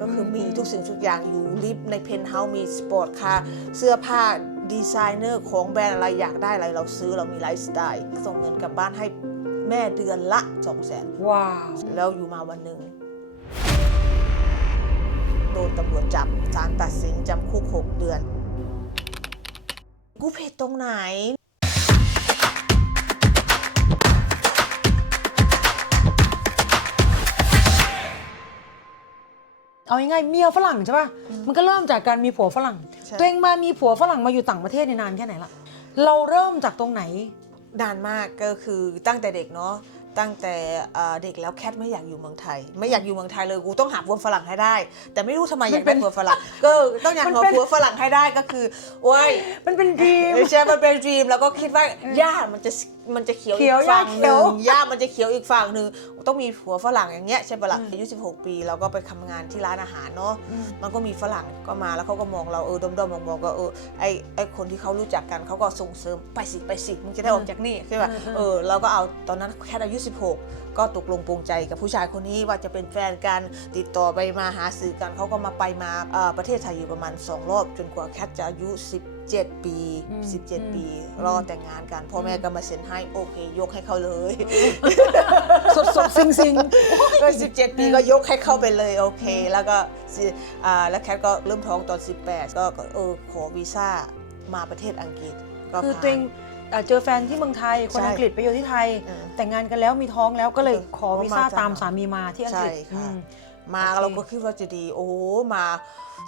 ก็คือมีทุกสิ่งทุกอย่างอยู่ลิฟต์ในเพนท์เฮาส์มีสปอร์ตคาร์เสื้อผ้าดีไซเนอร์ของแบรนด์อะไรอยากได้อะไรเราซื้อเรามีไลฟ์สไตล์ส่งเงินกลับบ้านให้แม่เดือนละ2 0 0 0 0นว้าวแล้วอยู่มาวันหนึ่งโดนตำรวจจับศาลตัดสินจำคุก6เดือน กูผิดตรงไหน เอาง่ายๆเมียฝรั่งใช่ป่ะมันก็เริ่มจากการมีผัวฝรั่ง ใช่ ตัวเองมามีผัวฝรั่งมาอยู่ต่างประเทศในนานแค่ไหนละเราเริ่มจากตรงไหน นานมากก็คือตั้งแต่เด็กเนาะตั้งแต่เอ่อเด็กแล้วแคทไม่อยากอยู่เมืองไทย ไม่อยากอยู่เมืองไทยเลยกูต้องหาผัวฝรั่งให้ได้ แต่ไม่รู้ทำไมอยากได้ผัวฝรั่งก็ต้องอยากมันหาเป็น ผัวฝรั่งให้ได้ก็คือโอ้ย มันเป็นดีม ไม่ใช่มันเป็นดรีมแล้วก็คิดว่าหญ้ามันจะมันจะเขียวเขีอียวกฝั่งหหญ้านึ่งเขียวหญ้ามันจะเขียวอีกฝั่งหนึ่งต้องมีผัวฝรั่งอย่างเงี้ยใช่ปะล่ะอายุ16 ปีเราก็ไปทำงานที่ร้านอาหารเนาะมันก็มีฝรั่งก็มาแล้วเขาก็มองเราเออดมดมมองมองๆก็เออไอไอคนที่เขารู้จักกันเขาก็ส่งเสริมไปสิไปสิมึงจะได้ออกจากนี่ใช่ป่ะอืมอืมเออเราก็เอาตอนนั้นแค่อายุ 16 ก็ตกลงปรงใจกับผู้ชายคนนี้ว่าจะเป็นแฟนกันติดต่อไปมาหาสื่อกันเขาก็มาไปมาเอ่อประเทศไทยอยู่ประมาณ 2 รอบ จนกว่าแคทจะอายุ 17 ปี อืม17 ปี อืม รอแต่งงานกันพ่อแม่ก็มาเซ็นให้โอเค ยกให้เขาเลย สดสดซิงซิง ก็17 ปีก็ยกให้เข้าไปเลยโอเค แล้วก็สิอ่าแล้วแคทก็เริ่มท้องตอน 18 ก็ก็เออขอวีซ่ามาประเทศอังกฤษก็คือผ่านตัวเองเอ่อเจอแฟนที่เมืองไทย คนใช่ อังกฤษไปอยู่ที่ไทย เออ แต่งงานกันแล้วมีท้องแล้วก็เลยเออขอวีซ่าก็มาจากตามสามีมาที่อังกฤษใช่ค่ะ อืม มาโอเค เราก็คิดว่าจะดี โอ้มา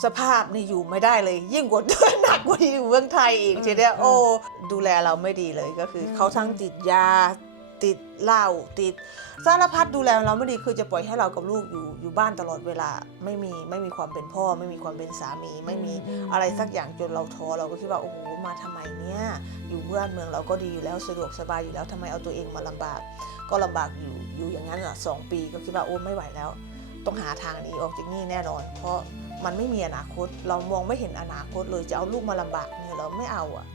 สภาพนี่อยู่ไม่ได้เลย ยิ่งกว่าหนักกว่าอยู่เมืองไทยอีกทีเนี้ยโอ้ดูแลเราไม่ดีเลยก็คืออเขาทั้งติดยาติดเหล้าติดสารพัดดูแลเราไม่ดีคือจะปล่อยให้เรากับลูกอยู่อยู่บ้านตลอดเวลาไม่มีไม่มีความเป็นพ่อ ไม่มีความเป็นสามี ไม่มีอืมอะไรสักอย่างจนเราท้อเราก็คิดว่าโอ้โหมาทำไมเนี่ยอยู่เพื่อนเมืองเราก็ดีอยู่แล้วสะดวกสบายอยู่แล้วทำไมเอาตัวเองมาลำบาก ก็ลำบากอยู่อยู่อย่างนั้นอะสองปีก็คิดว่าโอ้ไม่ไหวแล้ว ต้องหาทางหนีออกจากนี่แน่นอน เพราะ มันไม่มีอนาคต เรามองไม่เห็นอนาคตเลยจะเอาลูกมาลำบากเนี่ยเราไม่เอาอะ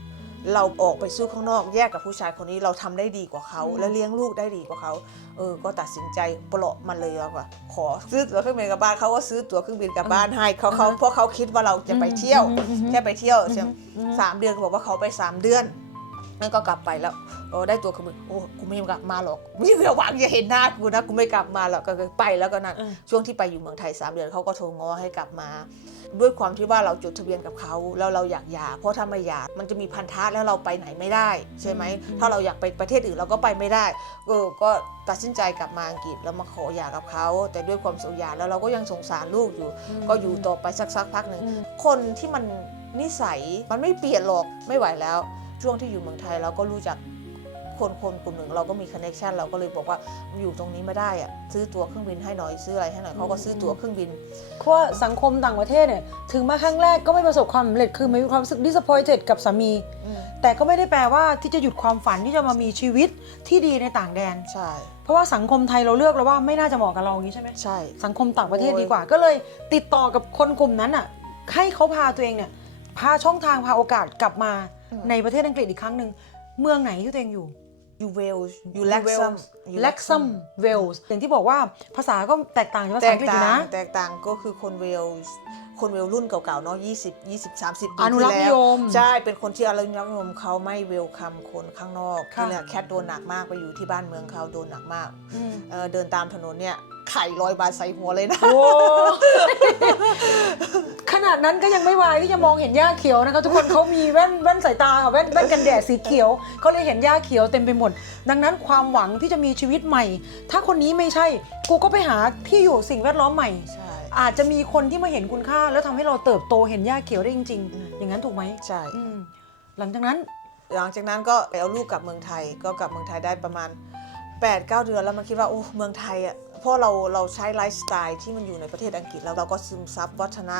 เราออกไปสู้ข้างนอกแยกกับผู้ชายคนนี้เราทำได้ดีกว่าเขา และเลี้ยงลูกได้ดีกว่าเขาเออก็ตัดสินใจปลดมันเลยอะว่าขอซื้อตั๋วเครื่องบินกลับบ้านเขาก็ซื้อตั๋วเครื่องบินกลับบ้านให้เขาเขาเพราะเขาคิดว่าเราจะไปเที่ยวอืมอืมอืมแค่ไปเที่ยวใช่ไหมสามเดือนเขาบอกว่าเขาไปสามเดือน นั่นก็กลับไปแล้วโอ้ได้ตัวเครื่องบินโอ้กูไม่กลับมาหรอกไม่มีหวังจะเห็นหน้ากูนะกูไม่กลับมาหรอกก็คือไปแล้วก็นั่นอืมช่วงที่ไปอยู่เมืองไทย3เดือนเขาก็โทรง้อให้กลับมา ด้วยความที่ว่าเราจดทะเบียนกับเขาแล้วเราอยากหย่าเพราะถ้าไม่หย่ามันจะมีพันธะแล้วเราไปไหนไม่ได้ ใช่ไหมอืมถ้าเราอยากไปประเทศอื่นเราก็ไปไม่ได้เออก็ตัดสินใจกลับมาอังกฤษแล้วมาขอหย่ากับเขาแต่ด้วยความสงสารแล้วเราก็ยังสงสารลูกอยู่ ก็อยู่ต่อไปสักสักพักหนึ่งอืมคนที่มันนิสัยมันไม่เปลี่ยนหรอกไม่ไหวแล้ว ช่วงที่อยู่เมืองไทยเราก็รู้จักคนคนกลุ่มหนึ่งเราก็มีคอนเนคชันเราก็เลยบอกว่าอยู่ตรงนี้ไม่ได้อะซื้อตั๋วเครื่องบินให้หน่อยซื้ออะไรให้หน่อยเขาก็ซื้อตั๋วเครื่องบินเพราะว่าสังคมต่างประเทศเนี่ยถึงมาครั้งแรกก็ไม่ประสบความสำเร็จคือมีความรู้สึก disappointed กับสามีอืมแต่ก็ไม่ได้แปลว่าที่จะหยุดความฝันที่จะมามีชีวิตที่ดีในต่างแดน ใช่ เพราะว่าสังคมไทยเราเลือกแล้วว่าไม่น่าจะเหมาะกับเราอย่างนี้ใช่ไหมใช่ สังคมต่างประเทศโอ้ยดีกว่า ก็เลยติดต่อกับคนกลุ่มนั้นอะให้เขาพาตัวเองเนี่ย พาช่องทางพาโอกาสกลับมาในประเทศอังกฤษอีกครั้งหนึ่งเมืองไหนที่ตัวเองอยู่อยู่เวลส์อยู่แล็กซัมเล็กซัมเวลส์อย่างที่บอกว่าภาษาก็แตกต่างจากภาแตษาอักงกฤษอต่ายู่นะงแตกต่างก็คือคนเวลส์คนเวลรุ่นเก่าๆเนาะ20 20 30ปีอนุรักษ์ที่นิแล้ยวมใช่เป็นคนที่อนุรักษ์นิยมเขาไม่เวลคัมคนข้างนอกค่ะที่เนี่ยแคทโดนหนักมากไปอยู่ที่บ้านเมืองเขาโดนหนักมากอืมเออเดินตามถนนเนี่ย ไข่ลอยบาทใส่หัวเลยนะ โอ้ ขนาดนั้นก็ยังไม่วายที่จะมองเห็นหญ้าเขียวนะคะทุกคนเขามีแว่นแว่นสายตาค่ะแว่นแว่นกันแดดสีเขียวเขาเลยเห็นหญ้าเขียวเต็มไปหมด ดังนั้นความหวังที่จะมีชีวิตใหม่ ถ้าคนนี้ไม่ใช่ กูก็ไปหาที่อยู่สิ่งแวดล้อมใหม่ ใช่ อาจจะมีคนที่มาเห็นคุณค่า แล้วทำให้เราเติบโตเห็นหญ้าเขียวได้จริง อืม ๆ อย่างนั้นถูกไหมใช่ อืมหลังจากนั้น หลังจากนั้นก็ไปเอาลูกกลับเมืองไทยก็กลับเมืองไทยได้ประมาณ 8 9 เดือนแล้วมันคิดว่าโอ้เมืองไทยอะเพราะเราเราใช้ไลฟ์สไตล์ที่มันอยู่ในประเทศอังกฤษแล้วเราก็ซึมซับวัฒน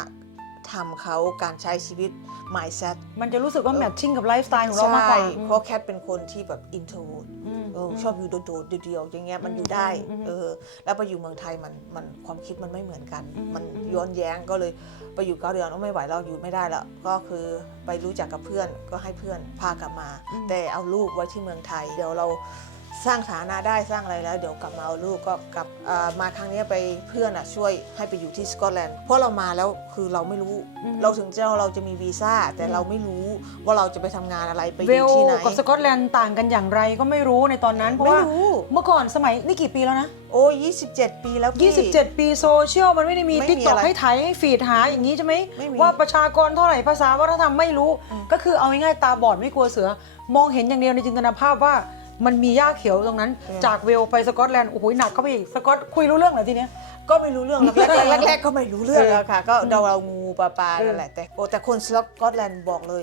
ธรรมเขาการใช้ชีวิต mindset มันจะรู้สึกว่าแมทชิ่งกับไลฟ์สไตล์ของเรามากกว่าใช่เพราะแคทเป็นคนที่แบบ introvert อืมเออชอบอยู่โดดๆเดียวๆอย่างเงี้ยมันอยู่ได้อืมเออแล้วไปอยู่เมืองไทยมันมันความคิดมันไม่เหมือนกันอืมมันอืมย้อนแย้งก็เลยไปอยู่เก้าเดือนก็ไม่ไหวแล้วอยู่ไม่ได้แล้วก็คือไปรู้จักกับเพื่อนก็ให้เพื่อนพากลับมา แต่เอาลูกไว้ที่เมืองไทยเดี๋ยวเรา สร้างฐานะได้สร้างอะไรแล้ว เดี๋ยวกลับมาเอาลูกก็กลับอ่ามาครั้งเนี้ยไปเพื่อนอะช่วยให้ไปอยู่ที่สกอตแลนด์เพราะเรามาแล้วคือเราไม่รู้อืมเราถึงจะเราจะมีวีซ่าแต่เราไม่รู้ว่าเราจะไปทำงานอะไรไปอเวลยู่ที่ไหนกับสกอตแลนด์ต่างกันอย่างไรก็ไม่รู้ในตอนนั้นเพราะไม่ว่ารู้เมื่อก่อนสมัยนี่กี่ปีแล้วนะโอ้ย27 ปีแล้วพี่27 ปีโซเชียลมันไม่ได้มีไม่มีติ๊กต็อกอะไรให้ถ่ายให้ฟีดหาอย่างนี้ใช่ไหมไม่มีว่าประชากรเท่าไหร่ภาษาวัฒนธรรมไม่รู้อืมก็คือเอาง่ายๆตาบอดไม่กลัวเสือ มองเห็นอย่างเดียวในจินตนาภาพว่า มันมีหญ้าเขียวตรงนั้น จากเวลไปสกอตแลนด์โอ้โหหนักเข้าไปอีกสกอตคุยรู้เรื่องเหรอทีเนี้ย ก็ไม่รู้เรื่องแรกแรกๆแรกๆก็ไม่รู้เรื่องอะค่ะ ก็เดาเรางูปลาปลาเออนั่นแหละแต่โอ้แต่คนสกอตแลนด์บอกเลย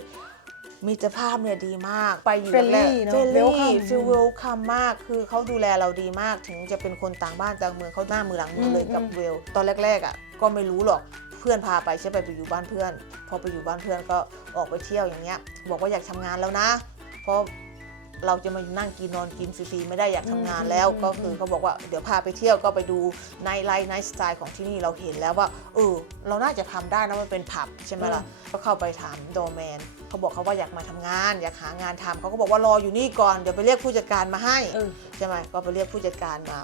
มีเจ้าภาพเนี่ยดีมากไปอยู่ Friendly แรกเนอะเฟรนลี่ Welcome ฟิลเวลคัมมาก คือเขาดูแลเราดีมากถึงจะเป็นคนต่างบ้านต่างเมืองเขาหน้ามือหลังมือเลยอืมกับอืมเวล ตอนแรกๆอะก็ไม่รู้หรอกเพื่อนพาไปใช่ไปไปอยู่บ้านเพื่อน พอไปอยู่บ้านเพื่อนก็ออกไปเที่ยวอย่างเงี้ย บอกว่าอยากทำงานแล้วนะเพราะ เราจะมานั่งกินนอนกินฟรีๆไม่ได้อยากทำงานแล้วอืมก็คือเขาบอกว่าเดี๋ยวพาไปเที่ยวก็ไปดูในไลฟ์ในสไตล์ของที่นี่เราเห็นแล้วว่าเออเราน่าจะทำได้นะมันเป็นผับใช่ไหมล่ะก็เข้าไปถามโดแมนเขาบอกเขาว่าอยากมาทำงาน อยากหางานทำเขาก็บอกว่ารออยู่นี่ก่อนเดี๋ยวไปเรียกผู้จัดการมาให้ เออ ใช่ไหมก็ไปเรียกผู้จัดการมา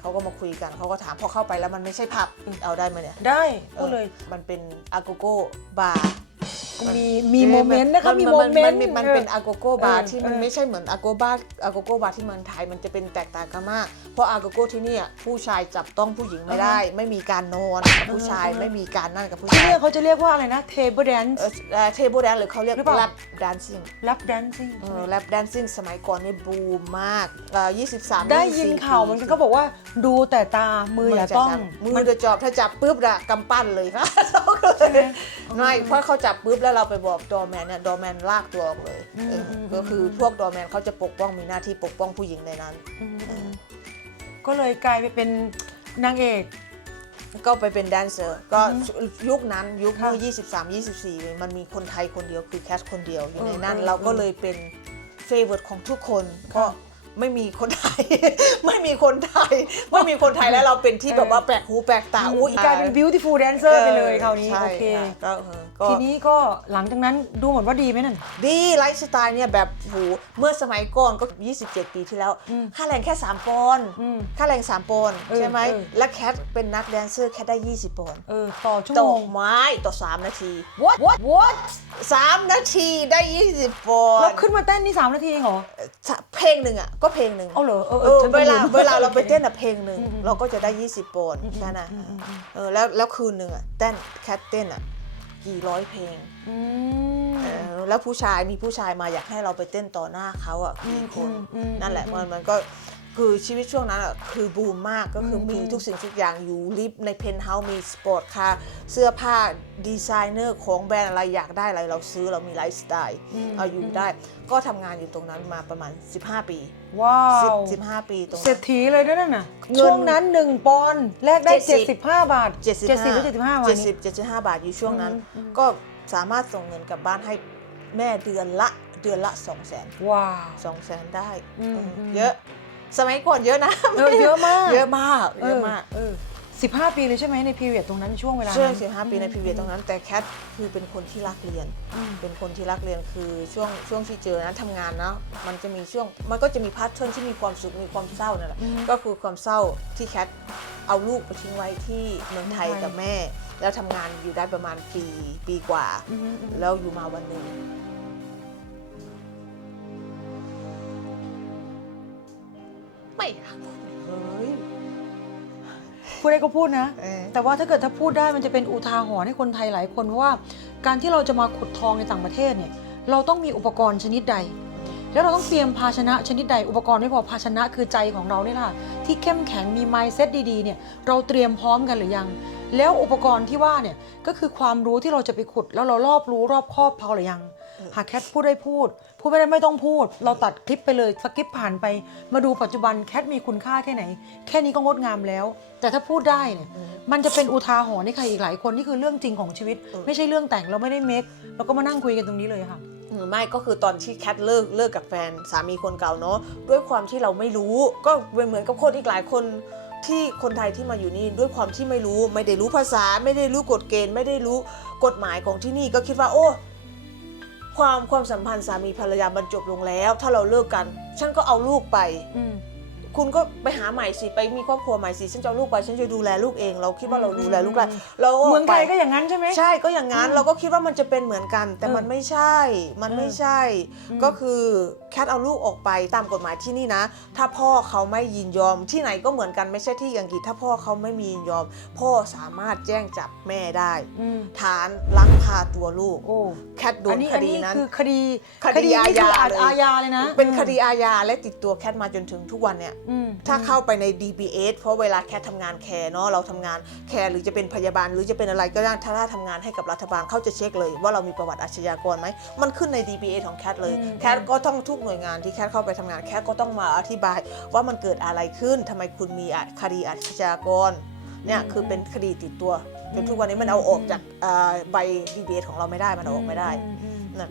เขาก็มาคุยกัน เขาก็ถามพอเข้าไปแล้วมันไม่ใช่ผับ เอาได้ไหมเนี่ยได้พูดเลย ออมันเป็นอาโกโก้บาร์ มีมีโมเมนต์นะคะมีโมเมนต์มันเป็นอาโกโก้บาร์เออที่มันเออไม่ใช่เหมือนอาโกบาร์อาโกโก้บาร์ที่เมืองไทยมันจะเป็นแตกต่างกันมาก เพราะอาโกโก้ที่เนี่ยผู้ชายจับต้องผู้หญิงไม่ได้ ไม่มีการนอนกับผู้ชายเออเออไม่มีการนั่นกับผู้ที่ชายเนี่ยเขาจะเรียกว่าอะไรนะเทเบิลแดนซ์เทเบิลแดนหรือเขาเรียกหรือเปล่าแรปแดนซิ่งรับแดนซิ่งเออแรปแดนซิ่งสมัยก่อนนี่บูมมากเอ่อ23ได้ยินข่าวเหมือนกันเขาบอกว่าดูแต่ตามืออย่าต้องมือจะจอบถ้าจับปุ๊บอะกำปั้นเลยค่ะไม่เพราะเขาจับปุ๊บแล้วเราไปบอกดอแมนเนี่ยดอแมนลากตัวออกเลยอืมเอออมก็คือพวกดอแมนเขาจะปกป้องมีหน้าที่ปกป้องผู้หญิงในนั้นอืมอืมก็เลยกลายไปเป็นนางเอก ก็ไปเป็นแดนเซอร์ ก็ยุคนั้นยุคค่ะเมื่อ23 24 มันมีคนไทยคนเดียวคือแคทคนเดียวอยู่ในนั้นเออเออเราก็เลยเป็นเฟเวอร์ของทุกคนเพราะไม่มีคนไทย ไม่มีคนไทย ไม่มีคนไทยแล้วเราเป็นที่แบบว่าแปลกหูแปลกตาอุ้ยกลายเป็น beautiful dancer ไปเลยคราวนี้ใช่โอเคะก็เออ ก็ ทีนี้ก็หลังจากนั้นดูเหมือนว่าดีไหมนั่น ดีไลฟ์สไตล์เนี่ยแบบโหเมื่อสมัยก่อนก็ 27 ปีที่แล้ว อืมค่าแรงแค่ 3ปอนด์อืมค่าแรง 3ปอนด์เออใช่ไหม เออ และแคทเป็นนักแดนเซอร์แคทได้ 20ปอนด์เออต่อชั่วต่โมองไม้ต่อ 3 นาที what what what 3 นาทีได้ 20ปอนแล้วด์ขึ้นมาเต้นนี่ 3 นาทีเองเหรอ เพลงหนึ่งอะ ก็เพลงหนึ่งเอาเหรอเออเออฉันก็เวลาลืมเวลาเราไปเต้นโออะเพลงหนึ่งอืมอืมเราก็จะได้ 20ปอนด์แค่นั้นเออแล้วแล้วคืนหนึ่งอะเต้นแคทเต้นอะ กี่ร้อยเพลงอืม เออแล้วผู้ชายมีผู้ชายมาอยากให้เราไปเต้นต่อหน้าเขาอะกี่คนอืมอืมนั่นแหละอืม มันมันก็ คือชีวิตช่วงนั้นอะคือบูมมากก็คืออมมีทุกสิ่งทุกอย่างอยู่ลิฟต์ในเพนท์เฮาส์มีสปอร์ตคาร์เสื้อผ้าดีไซเนอร์ของแบรนด์อะไรอยากได้อะไรเราซื้อเรามีไลฟ์สไตล์เอาอยู่ได้ ก็ทำงานอยู่ตรงนั้นมาประมาณ 15 ปีว้าว10 15ปีตรงเศรนั้ษน ฐีเลยด้วยนั่นน่ะเงินช่วงนั้น1ปอนด์แลกได้70 75 บาท75 70หรือ75วันนี้70 75บาทอยู่ช่วงนั้นอืมอืม ก็สามารถส่งเงินกลับบ้านให้แม่เดือนละเดือนละ2 0 0 0 0 0ว้าว สองแสนได้อืมเอออมเยอะ สมัยก่อนเยอะนะเออเยอะมาก เยอะมากเยอะมากเออสิบห้าปีเลยใช่ไหมในพีเรียดตรงนั้นช่วงเวลาช่วงนั้น สิบห้าปีในพีเวียตรงนั้น แต่แคทคือเป็นคนที่รักเรียน อืม เป็นคนที่รักเรียนคือช่วงช่วงที่เจอนะทำงานนะมันจะมีช่วงมันก็จะมีพาร์ทเทิร์นที่มีความสุขมีความเศร้านั่นแหละก็คือความเศร้าที่แคทเอาลูกไปทิ้งไว้ที่เมืองไทยกับแม่ แล้วทำงานอยู่ได้ประมาณปีปีกว่า อืมอืมอืมแล้วอยู่มาวันหนึ่ง อยากพูดเฮ้ยพูดได้ก็พูดนะ เออ แต่ว่าถ้าเกิดถ้าพูดได้มันจะเป็นอุทาหรณ์ให้คนไทยหลายคน เพราะว่าการที่เราจะมาขุดทองในต่างประเทศเนี่ย เราต้องมีอุปกรณ์ชนิดใด แล้วเราต้องเตรียมภาชนะชนิดใด อุปกรณ์ไม่พอภาชนะคือใจของเราเนี่ยแหละที่เข้มแข็งมี mindset ดีๆเนี่ยเราเตรียมพร้อมกันหรือยัง แล้วอุปกรณ์ที่ว่าเนี่ยก็คือความรู้ที่เราจะไปขุดแล้วเรารอบรู้รอบครอบพอหรือยัง หากแคทพูดได้พูด พูดไม่ได้ไม่ต้องพูด เราตัดคลิปไปเลยสกิปผ่านไป มาดูปัจจุบันแคทมีคุณค่าแค่ไหน แค่นี้ก็งดงามแล้ว แต่ถ้าพูดได้เนี่ยมันจะเป็นอุทาหรณ์ให้ใครอีกหลายคนนี่คือเรื่องจริงของชีวิตเออไม่ใช่เรื่องแต่งเราไม่ได้เมคเราก็มานั่งคุยกันตรงนี้เลยค่ะหรือไม่ก็คือตอนที่แคทเลิกเลิกกับแฟนสามีคนเก่าเนาะด้วยความที่เราไม่รู้ ก็เหมือนกับคนอีกหลายคนที่คนไทยที่มาอยู่นี่ด้วยความที่ไม่รู้ ไม่ได้รู้ภาษา ไม่ได้รู้กฎเกณฑ์ ไม่ได้รู้กฎหมายของที่นี่ก็คิดว่าโอ้ ความความสัมพันธ์สามีภรรยาบรรจบลงแล้ว ถ้าเราเลิกกัน ฉันก็เอาลูกไป คุณก็ไปหาใหม่สิไปมีครอบครัวใหม่สิฉันจะเอาลูกไปฉันจะดูแลลูกเองเราคิดว่าเราดูแลลูกได้อืมเราก็เมืองไทยไปก็อย่างนั้นใช่ไหมใช่ก็อย่างนั้นอืมเราก็คิดว่ามันจะเป็นเหมือนกัน แต่เออมันไม่ใช่มันไม่ใช่อืมก็คือแคทเอาลูกออกไปตามกฎหมายที่นี่นะ ถ้าพ่อเขาไม่ยินยอมที่ไหนก็เหมือนกันไม่ใช่ที่อังกฤษถ้าพ่อเขาไม่มียินยอม พ่อสามารถแจ้งจับแม่ได้อืมฐานลักพาตัวลูกโอ้แคทโดอันนี้คอันดีนี้นั้นคือคดีคดีนี่คืออาญาเลยอาญาเลยนะ เป็นคดีอาญาและติดตัวแคทมาจนถึงทุกวันเนี่ยอืมถ้าเข้าไปใน DBS เพราะเวลาแคททำงานแคร์เนาะเราทำงานแคร์หรือจะเป็นพยาบาล หรือจะเป็นอะไรก็ได้ถ้าถ้าทำงานให้กับรัฐบาลเขาจะเช็คเลย ว่าเรามีประวัติอาชญากรไหมมันขึ้นใน DBS ของแคทเลยอืมแคทก็ต้องทุกหน่วยงานที่แคทเข้าไปทำงานแคทก็ต้องมาอธิบาย ว่ามันเกิดอะไรขึ้นทำไมคุณมีอะคดีอาชญากรเนี่ยคือเป็นคดีติดตัวจนทุกวันนี้มันเอาออกจากเอ่อใบ DBS ของเราไม่ได้มันเอาออกไม่ได้อือืมนั่น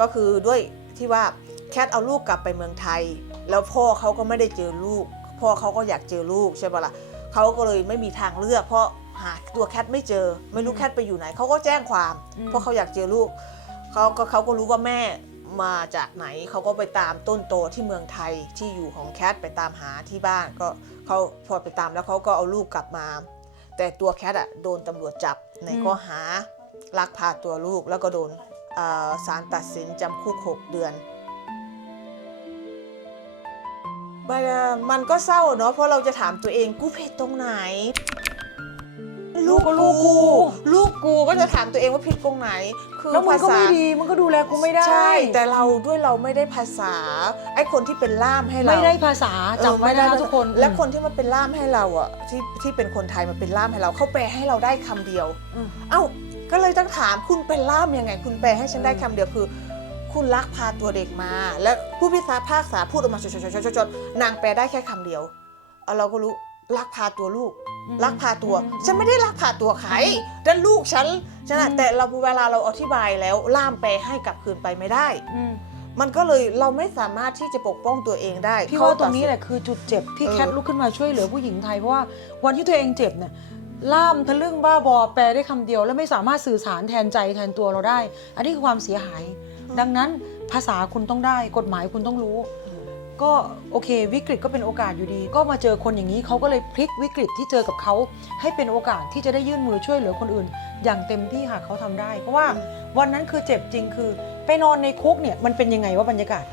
ก็คือด้วยที่ว่าแคทเอาลูกกลับไปเมืองไทย แล้วพ่อเขาก็ไม่ได้เจอลูก พ่อเขาก็อยากเจอลูกใช่ปะล่ะเขาก็เลยไม่มีทางเลือก เพราะหาตัวแคทไม่เจอ ไม่รู้แคทไปอยู่ไหนเขาก็แจ้งความ เพราะเขาอยากเจอลูกเขาก็เขาก็รู้ว่าแม่มาจากไหนเขาก็ไปตามต้นโตที่เมืองไทยที่อยู่ของแคทไปตามหาที่บ้านก็เขาพอไปตามแล้วเขาก็เอาลูกกลับมา แต่ตัวแคทอะโดนตำรวจจับในข้อหาลักพาตัวลูกแล้วก็โดนเอ่อศาลตัดสินจำคุก 6 เดือน มันเอ่อมันก็เศร้าเนาะเพราะเราจะถามตัวเองกูผิดตรงไหน ลูกก็ลูกกู ลูกกูก็จะถามตัวเองว่าผิดตรงไหน คือแล้วมึงภาก็ษา ไม่ดีมึงก็ดูแลกูไม่ได้ใช่ แต่เราด้วยเราไม่ได้ภาษา ไอ้คนที่เป็นล่ามให้เราไม่ได้ภาษาเออจำไว้ด้นะคะทุกคนและคนที่มาเป็นล่ามให้เราอะที่ที่เป็นคนไทยมาเป็นล่ามให้เราเขาแปลให้เราได้คำเดียว อืม เอ้าก็เลยต้องถามคุณเป็นล่ามยังไง คุณแปลให้ฉันได้คำเดียวคือ คุณลักพาตัวเด็กมา และผู้พิพากษาภาคษาพูดออกมาชดๆๆๆนางแปลได้แค่คำเดียวเอาเราก็รู้ลักพาตัวลูกอืมลักพาตัวอืมฉันไม่ได้ลักพาตัวใครแต่ลูกฉันฉันน่ะอืมแต่เราเวลาเราอธิบายแล้วล่ามแปลให้กลับคืนไปไม่ได้อืมมันก็เลยเราไม่สามารถที่จะปกป้องตัวเองได้พี่ข้อว่าตรงดนี้สิแหละคือจุดเจ็บที่เออแคทลุกขึ้นมาช่วยเหลือผู้หญิงไทยเพราะว่าวันที่ตัวเองเจ็บเนี่ยล่ามทะลึ่งบ้าบอแปลได้คำเดียว แล้วไม่สามารถสื่อสารแทนใจแทนตัวเราได้ อันนี้คือความเสียหาย ดังนั้นภาษาคุณต้องได้กฎหมายคุณต้องรู้ ก็โอเค วิกฤตก็เป็นโอกาสอยู่ดี ก็มาเจอคนอย่างนี้เขาก็เลยพลิกวิกฤตที่เจอกับเขาให้เป็นโอกาสที่จะได้ยื่นมือช่วยเหลือคนอื่น อย่างเต็มที่หากเขาทำได้ เพราะว่าวันนั้นคือเจ็บจริงคือ ไปนอนในคุกเนี่ยมันเป็นยังไงว่าบรรยากาศ